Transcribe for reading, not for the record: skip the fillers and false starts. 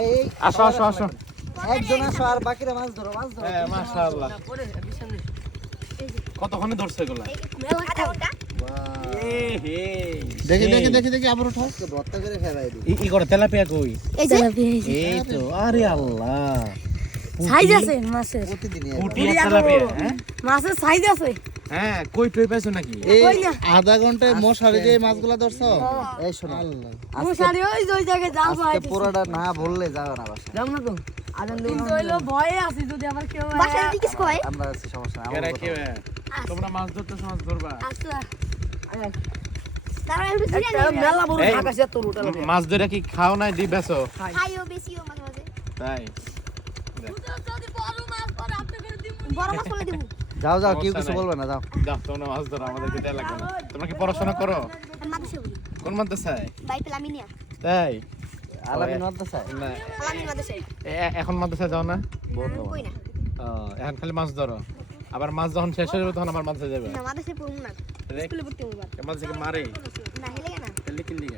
এই আসো আসো আসো একজন আসো আর বাকিরা মাছ ধরো হ্যাঁ মাশাআল্লাহ কতক্ষণে ধরছে এগুলা আধা ঘন্টা দেখি আবার উঠাও ভর্তা করে ফেলাই দিই ই করে তেলাপিয়া কই এই যে এই তো আরে আল্লাহ সাইজ আছে মাছের প্রতিদিনই পুটি আর তেলাপিয়া হ্যাঁ মাছের সাইজ আছে হ্যাঁ কই টই পাইছো নাকি এই কই না আধা ঘন্টায় মশারি দিয়ে মাছগুলা ধরছো এই শোনো আল্লাহ মশারি ওই জায়গায় যাবো আজকে পুরোটা না বললে যাবে না বাসা যাব না তো আনন্দ হইলো ভয়ে আছি যদি আবার কেউ বাসায় জিজ্ঞেস করে আমরা আছি সমস্যা নাই কেরা কে তোমরা মাছ ধরতে মাছ ধরবা আচ্ছা তারা একটু জিরে নিয়ে মেলা বড় এই, ঢাকা সে তোর উঠাল মাছ ধরে কি খাও নাই দি বেছো খাইও বেশিও মাঝে মাঝে তাই যদি বড় মাছ পরে আপনি করে দিব বড় মাছ বলে দিব যাও যাও কি সমস্যা কিছু নাই। বলবে না যাও যাও তোমরা মাছ ধরো আমাদেরকে দেয়া লাগবে না তোমরা কি পড়াশোনা করো মাদ্রাসা বলি কোন মাদ্রাসায় বাই পেলামিনিয়া তাই আলামিন মাদ্রাসায় না আলামিন মাদ্রাসা এখন মাদ্রাসায় যাও না কই না এখন খালি মাছ ধরো আবার মাছ যখন শেষ হয়ে যাবে তখন আবার মাদ্রাসায় যাবে না মাদ্রাসা পড়ব না স্কুলে ভর্তি হবো মাছ থেকে মারে না হেলে না খেললে কিনলি